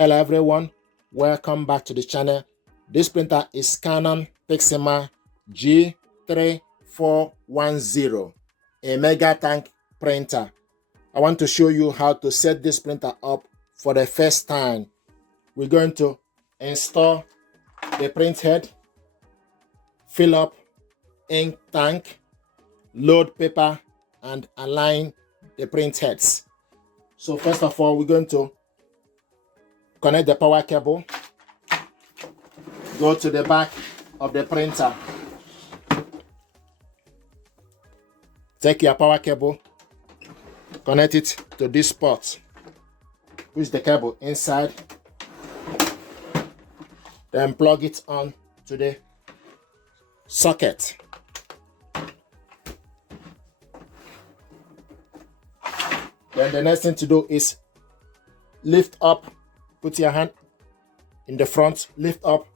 Hello everyone, welcome back to the channel. This printer is Canon PIXMA G3410, a mega tank printer. I want to show you how to set this printer up for the first time. We're going to install the PrintHead, fill up ink tank, load paper, and align the PrintHeads. So first of all, we're going to connect the power cable, go to the back of the printer, take your power cable, connect it to this port, push the cable inside, then plug it on to the socket. Then the next thing to do is lift up, put your hand in the front, lift up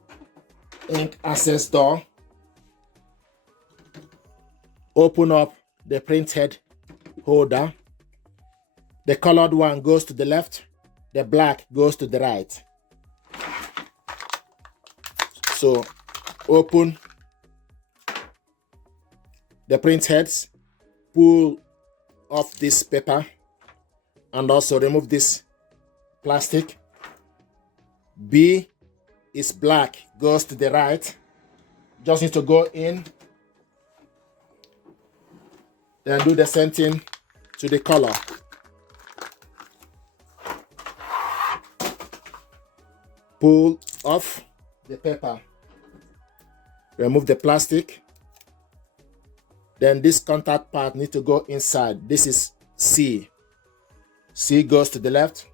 ink access door, open up the PrintHead holder. The colored one goes to the left, the black goes to the right. So open the PrintHeads, pull off this paper, and also remove this plastic. B is black, goes to the right. Just need to go in, then do the same thing to the color. Pull off the paper, remove the plastic. Then this contact part needs to go inside. This is C. C goes to the left.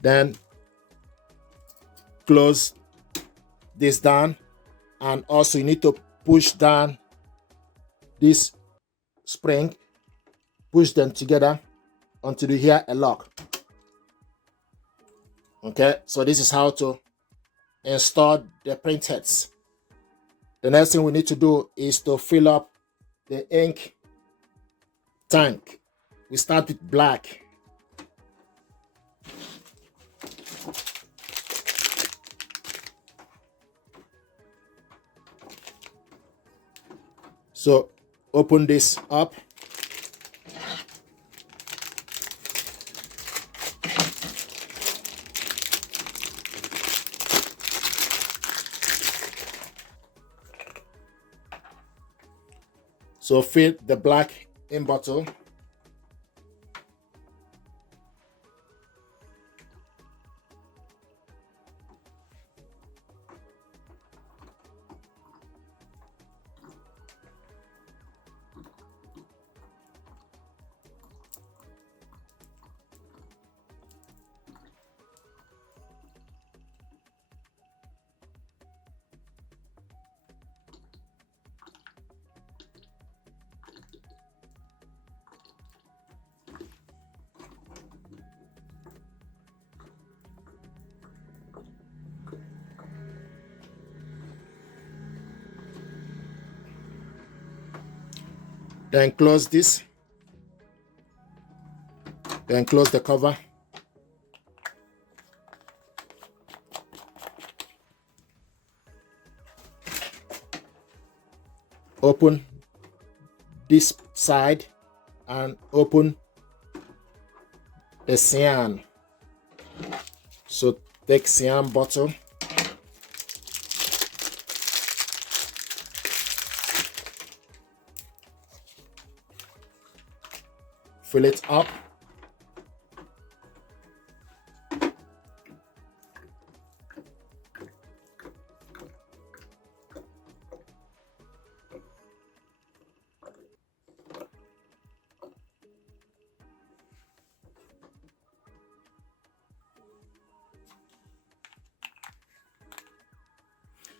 Then close this down, and also you need to push down this spring, push them together until you hear a lock. Okay, so this is how to install the PrintHeads. The next thing we need to do is to fill up the ink tank. We start with black. So open this up. So fill the black in bottle. Then close this. Then close the cover. Open this side and open the cyan. So take cyan bottle. Fill it up.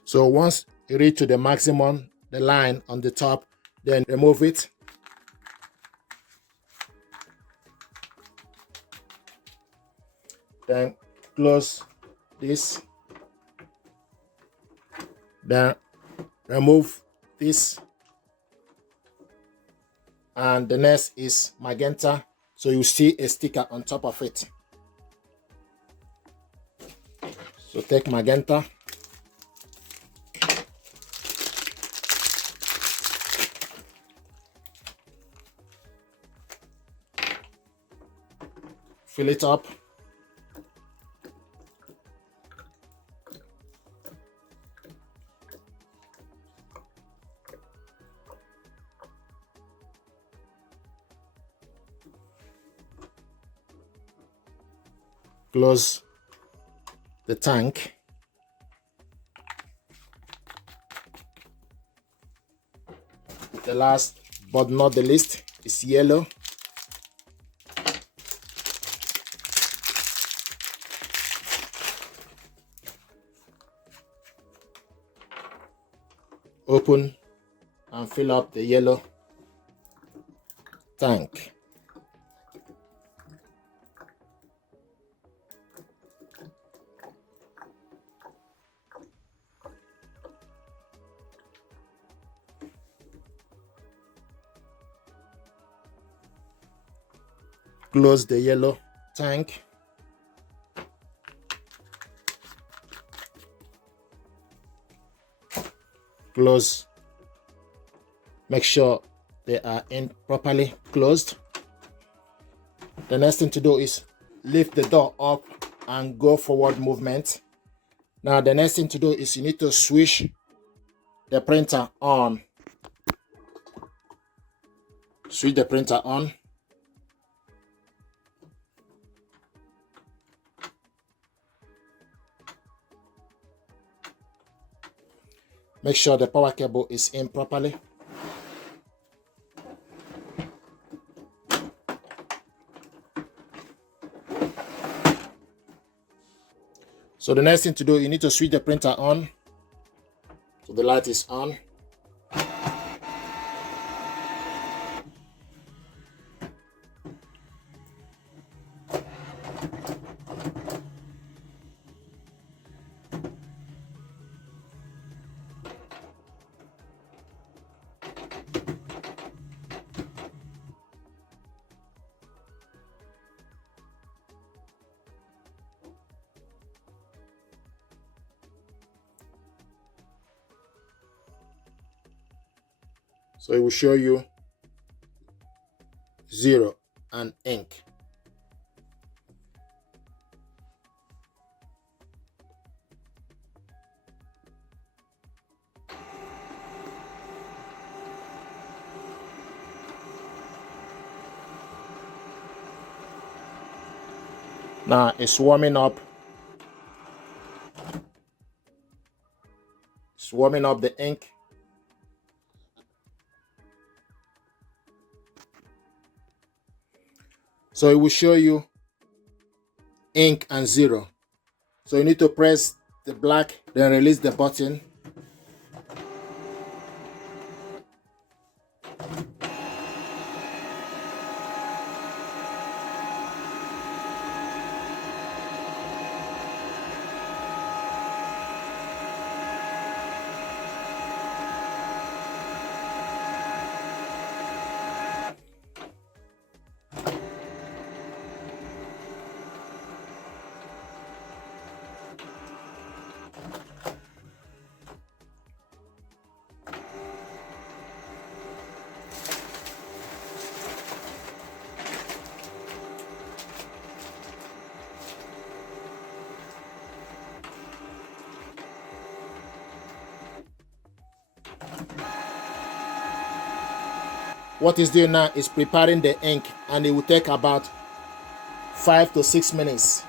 So once you reach to the maximum, the line on the top, then remove it. Then close this. Then remove this. And the next is magenta. So you see a sticker on top of it. So take magenta. Fill it up. Close the tank. The last but not the least is yellow. Open and fill up the yellow tank. Close the yellow tank. Close. Make sure they are in properly closed. The next thing to do is lift the door up and go forward movement. Now the next thing to do is you need to switch the printer on. Switch the printer on. Make sure the power cable is in properly. So the next thing to do, you need to switch the printer on. So the light is on. So it will show you 0 and ink. Now it's warming up. It's warming up the ink. So it will show you ink and 0. So you need to press the black, then release the button. What it's doing now is preparing the ink, and it will take about 5 to 6 minutes.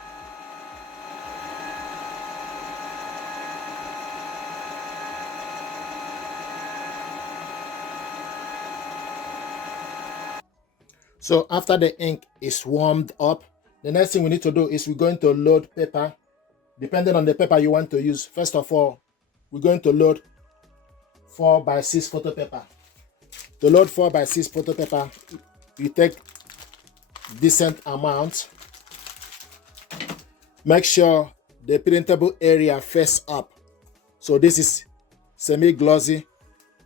So after the ink is warmed up, the next thing we need to do is we're going to load paper. Depending on the paper you want to use, first of all, we're going to load 4x6 photo paper. To load 4x6 photo paper, you take decent amount. Make sure the printable area face up. So this is semi-glossy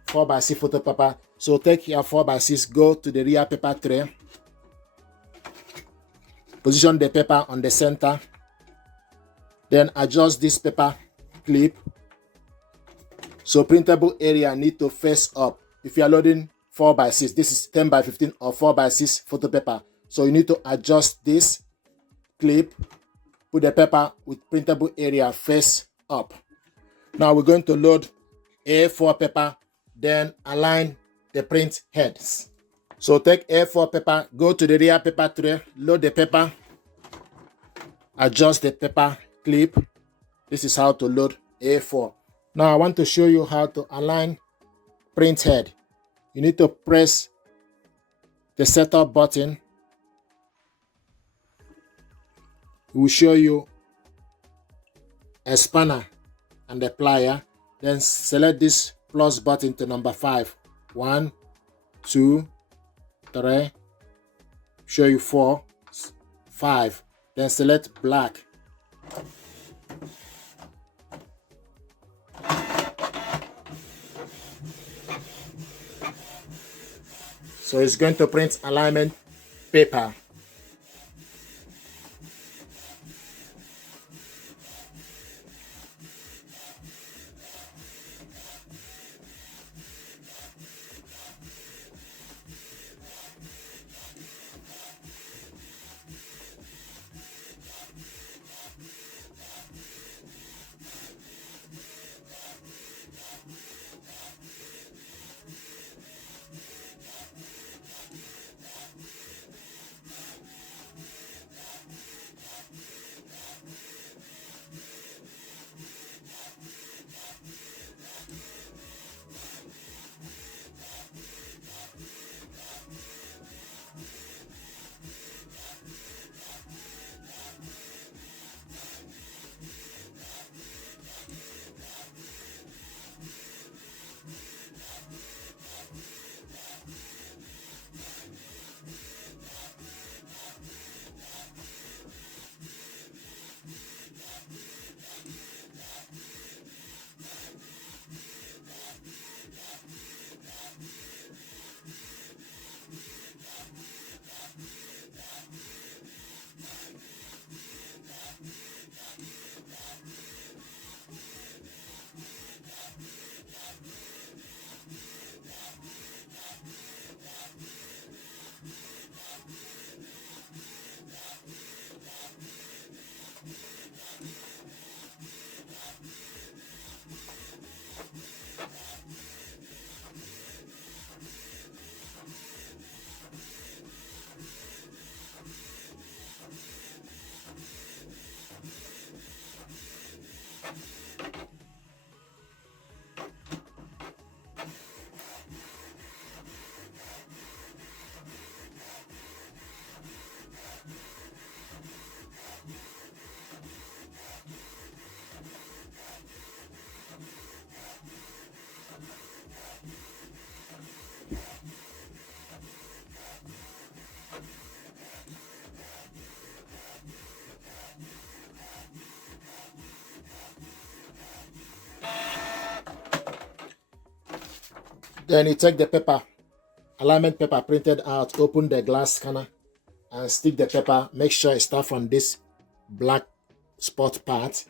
4x6 photo paper. So take your 4x6, go to the rear paper tray. Position the paper on the center. Then adjust this paper clip. So printable area need to face up. If you are loading 4x6, this is 10x15 or 4x6 photo paper. So you need to adjust this clip, put the paper with printable area face up. Now we're going to load A4 paper, then align the print heads. So take A4 paper, go to the rear paper tray, load the paper, adjust the paper clip. This is how to load A4. Now I want to show you how to align print head. You need to press the setup button. It will show you a spanner and a plier. Then select this plus button to number 5. 1, 2, 3, show you 4, 5. Then select black. So it's going to print alignment paper. Then you take the paper, alignment paper printed out, open the glass scanner and stick the paper. Make sure it starts from this black spot part.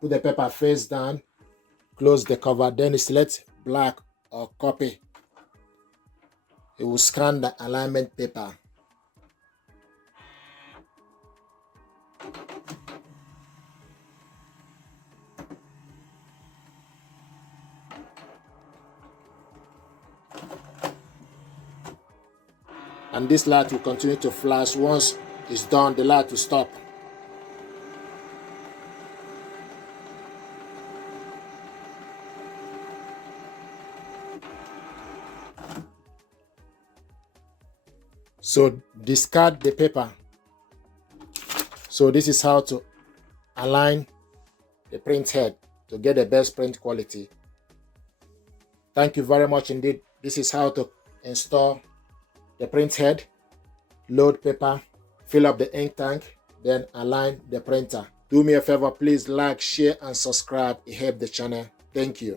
Put the paper face down, close the cover, then you select black or copy. It will scan the alignment paper. And this light will continue to flash. Once it's done, the light will stop. So discard the paper. So this is how to align the print head to get the best print quality. Thank you very much indeed. This is how to install the print head, load paper, fill up the ink tank, then align the printer. Do me a favor, please like, share and subscribe. It helps the channel. Thank you.